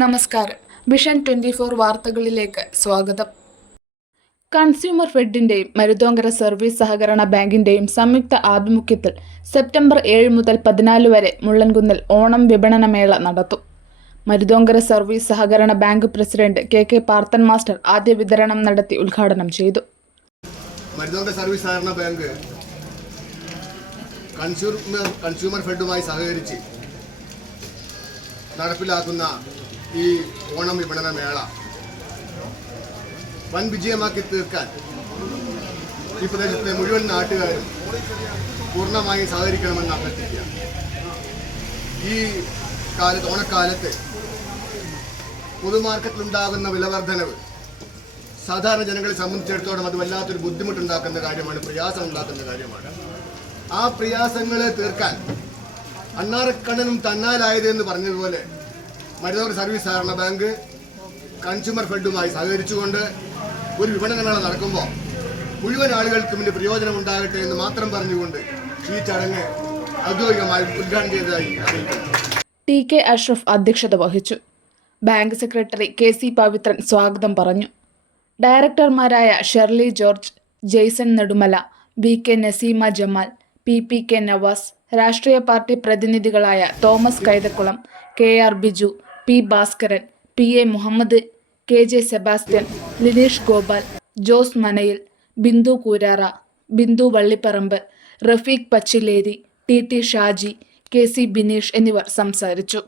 നമസ്കാരം. Vision twenty four വാർത്തകളിലേക്ക് സ്വാഗതം. കൺസ്യൂമർ ഫെഡിന്റെയും മരുതോങ്കര സർവീസ് സഹകരണ ബാങ്കിന്റെയും സംയുക്ത ആഭിമുഖ്യത്തിൽ സെപ്റ്റംബർ ഏഴ് മുതൽ പതിനാല് വരെ മുള്ളൻകുന്നിൽ ഓണം വിപണന മേള നടത്തും. മരുതോങ്കര സർവീസ് സഹകരണ bank president K K Parthan master ആദ്യ വിതരണം നടത്തി ഉദ്ഘാടനം ചെയ്തു. മരുതോങ്കര സർവീസ് സഹകരണ ബാങ്ക് കൺസ്യൂമർ കൺസ്യൂമർ ഫെഡുമായി സഹകരിച്ച് നടപ്പിലാക്കുന്ന ഈ ഓണം വിപണന മേള വൻ വിജയമാക്കി തീർക്കാൻ ഈ പ്രദേശത്തെ മുഴുവൻ നാട്ടുകാരും പൂർണമായും സഹകരിക്കണമെന്ന് അഭ്യർത്ഥിക്കുക. ഈ കാലത്ത് ഓണക്കാലത്ത് പൊതുമാർക്കറ്റിലുണ്ടാകുന്ന വിലവർദ്ധനവ് സാധാരണ ജനങ്ങളെ സംബന്ധിച്ചിടത്തോളം അത് വല്ലാത്തൊരു ബുദ്ധിമുട്ടുണ്ടാക്കുന്ന കാര്യമാണ് പ്രയാസം ഉണ്ടാക്കുന്ന കാര്യമാണ്. ആ പ്രയാസങ്ങളെ തീർക്കാൻ അണ്ണാറക്കണ്ണനും തന്നാലായത് എന്ന് പറഞ്ഞതുപോലെ മരുതോർ സർവീസ് സഹകരണ ബാങ്ക് കൺസ്യൂമർ ഫെഡുമായി സഹകരിച്ചുകൊണ്ട് ഒരു വിപണന മേള നടക്കുമ്പോൾ മുഴുവൻ ആളുകൾക്കും ഇതിന്റെ പ്രയോജനം ഉണ്ടാകട്ടെ എന്ന് മാത്രം പറഞ്ഞുകൊണ്ട് ഈ ചടങ്ങ് ഔദ്യോഗികമായി ഉദ്ഘാടനം ചെയ്തതായി ടി കെ അഷ്റഫ് അധ്യക്ഷത വഹിച്ചു. Bank secretary K C Pavithran സ്വാഗതം പറഞ്ഞു. ഡയറക്ടർമാരായ Shirley George Jason Nedumala V K Naseema Jamal P P K Navas രാഷ്ട്രീയ party പ്രതിനിധികളായ Thomas Kaithakulam K R Biju P Bhaskaran P A Muhammad K J Sebastian Lineesh Gopal Jose Manayil Bindu Koorara Bindu Vallipparamb Rafeeq Pachileri T T Shaji K C Bineesh എന്നിവർ സംസാരിച്ചു.